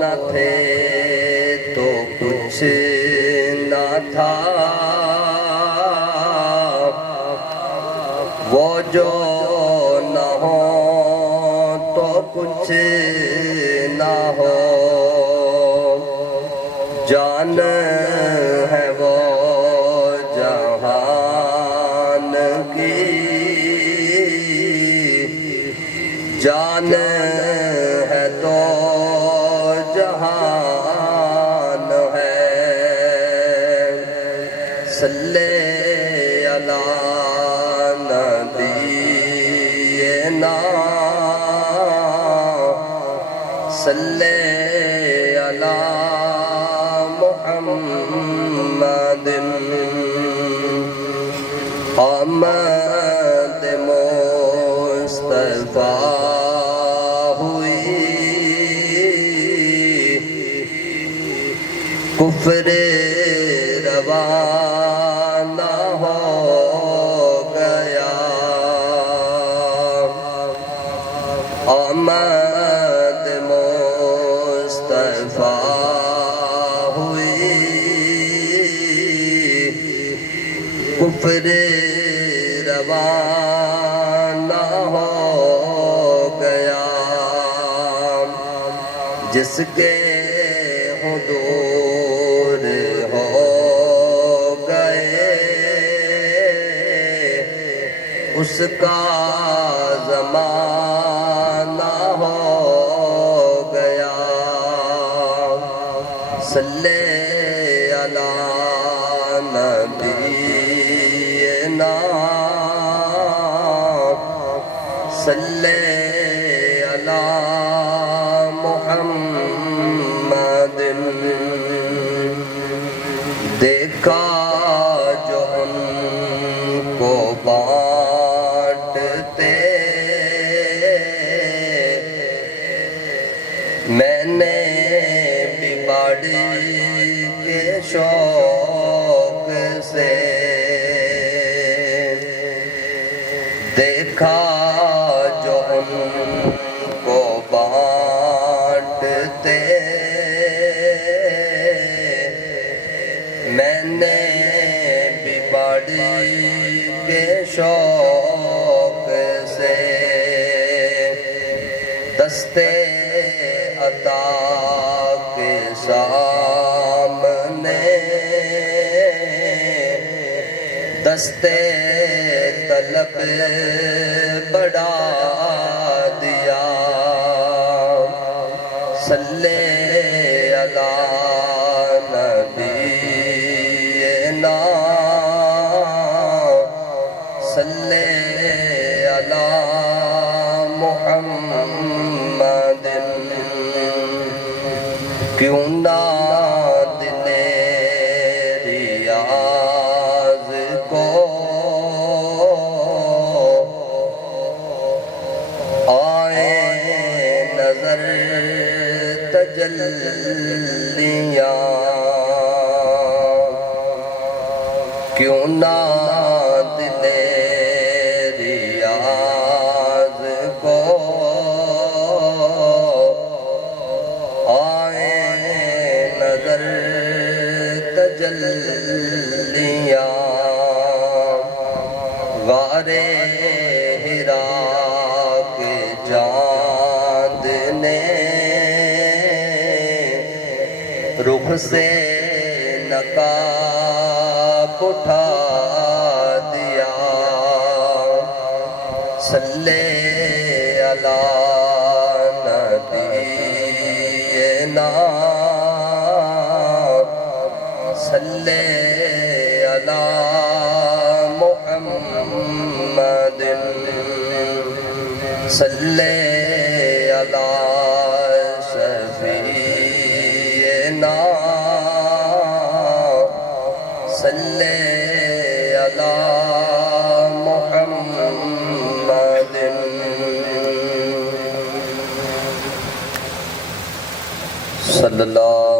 نہ تھے تو کچھ نہ تھا، وہ جو نہ ہو تو کچھ نہ ہو، جان ہے وہ جہان کی، جان ہے تو جہان ہے۔ صلی علی نبینا، صلی علی محمد، آمد مصطفیٰ ہوئی، کفر روانہ ہو گیا، آمد مصطفیٰ ہوئی، کفر روانہ ہو گیا، جس کے حضور ہو گئے اس کا زمانہ ہو گیا۔ صلی علی نبینا، صلی علی محمد، دیکھا جو ان کو بانٹتے، میں نے بھی بڑھ کے شوق سے دیکھا جو ان کو بانٹتے، میں نے بھی بڑھ کے شوق سے دستے عطا کے سامنے دستے طلب بڑھا دیا۔ صلی علی نبینا، صلی علی محمد، کیوں نہ دل ریاض کو آئے نظر تجلیاں، کیوں نہ دل ریاض کو آئے نظر تجلیاں، غارِ حرا کے چاند نے رخ سے نقاب اٹھا دیا۔ صلی علی نبینا، صلی علی محمد، صلی علی شفیعنا، صلی علی محمد۔ صلی اللہ